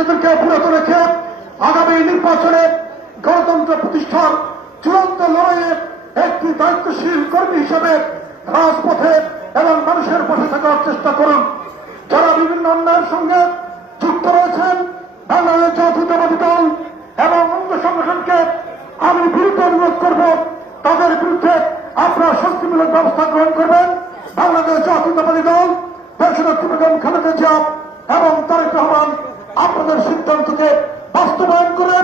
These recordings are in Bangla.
নিজেদেরকে বিরত রেখে আগামী নির্বাচনে গণতন্ত্র প্রতিষ্ঠার চূড়ান্ত লড়াইয়ে একটি দায়িত্বশীল কর্মী হিসেবে রাজপথে এবং মানুষের পাশে থাকার চেষ্টা করুন। যারা বিভিন্ন অন্যায়ের সঙ্গে যুক্ত রয়েছেন, বাংলাদেশ জাতীয়তাবাদী দল এবং অঙ্গ সংগঠনকে আমি বিরুদ্ধে অনুরোধ করব, তাদের বিরুদ্ধে আপনারা শাস্তিমূলক ব্যবস্থা গ্রহণ করবেন। বাংলাদেশ জাতীয়তাবাদী দল, দেশনেত্রী বেগম খালেদা জিয়া এবং তারেক রহমান আপনাদের সিদ্ধান্তকে বাস্তবায়ন করে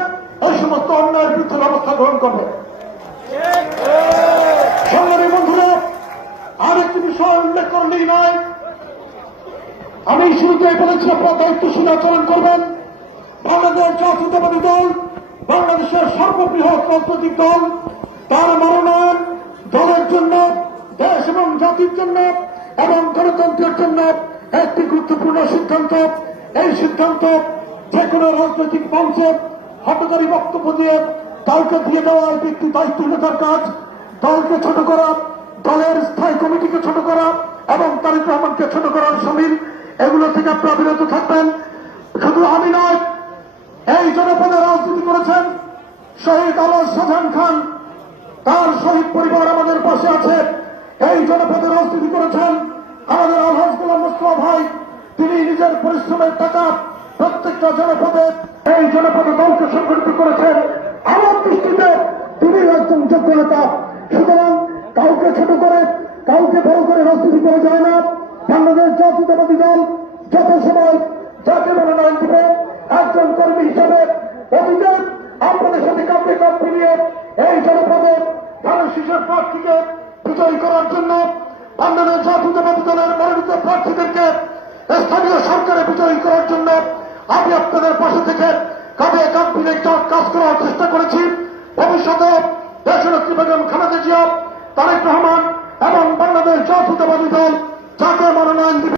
এই সমস্ত অন্যায়ের বিরুদ্ধে ব্যবস্থা গ্রহণ করবে। সংগ্রামী বন্ধুরা, আরেকটি বিষয় উল্লেখ করলেই নয়, আমি শুরুতেই বলেছি আপনারা দায়িত্বশীল আচরণ করবেন। বাংলাদেশ জাতীয়তাবাদী দল বাংলাদেশের সর্ববৃহৎ রাজনৈতিক দল, তার মনোনয়ন দলের জন্য, দেশ এবং জাতির জন্য এবং গণতন্ত্রের জন্য একটি গুরুত্বপূর্ণ সিদ্ধান্ত। এই সিদ্ধান্ত যে কোনো রাজনৈতিক মঞ্চে হটকারী বক্তব্য দিয়ে দলকে দিয়ে দেওয়া একটি দায়িত্বহীনতার কাজ। দলকে ছোট করা, দলের স্থায়ী কমিটিকে ছোট করা এবং তারেক রহমানকে ছোট করার সামিল, এগুলো থেকে আপনারা বিরত থাকবেন। শুধু আমি নয়, এই জনপদে রাজনীতি করেছেন শহীদ আলহাজ শাহজাহান খান, তার শহীদ পরিবার আমাদের পাশে আছে। এই জনপদে রাজনীতি করেছেন আমাদের আলহাজ গোলাম মোস্তফা ভাই, তিনি নিজের পরিশ্রমের টাকা প্রত্যেকটা জনপদে এই জনপদে দলকে সংগঠিত করেছেন। আমার দৃষ্টিতে তিনি একজন যোগ্য নেতা। সুতরাং কাউকে ছোট করে, কাউকে বড় করে রাজনীতি করা যায় না। বাংলাদেশ জাতীয়তাবাদী দল যত সময় যাকে মনোনয়ন দিবে, একজন কর্মী হিসেবে অতীতে আপনাদের সাথে কাঁপে কাপ মিলিয়ে এই জনপদে ধানের শীষের প্রার্থীকে বিজয়ী করার জন্য, বাংলাদেশ জাতীয়তাবাদী দলের মনোনীত প্রার্থীদেরকে স্থানীয় সরকারে বিজয়ী করার জন্য আমি আপনাদের পাশে থেকে কাঁধে কাঁধ মিলে কাজ করার চেষ্টা করেছি। ভবিষ্যতে দেশনেত্রী বেগম খালেদা জিয়া, তারেক রহমান এবং বাংলাদেশ জাতীয়তাবাদী দল যাকে মনোনয়ন দিবে